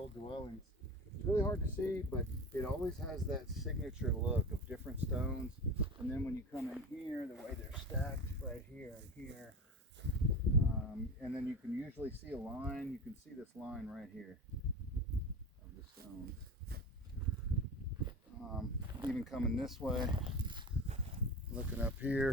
old dwellings. It's really hard to see, but it always has that signature look of different stones. And then when you come in here, the way they're stacked right here and here, and then you can usually see a line. You can see this line right here of the stones. Even coming this way, looking up here.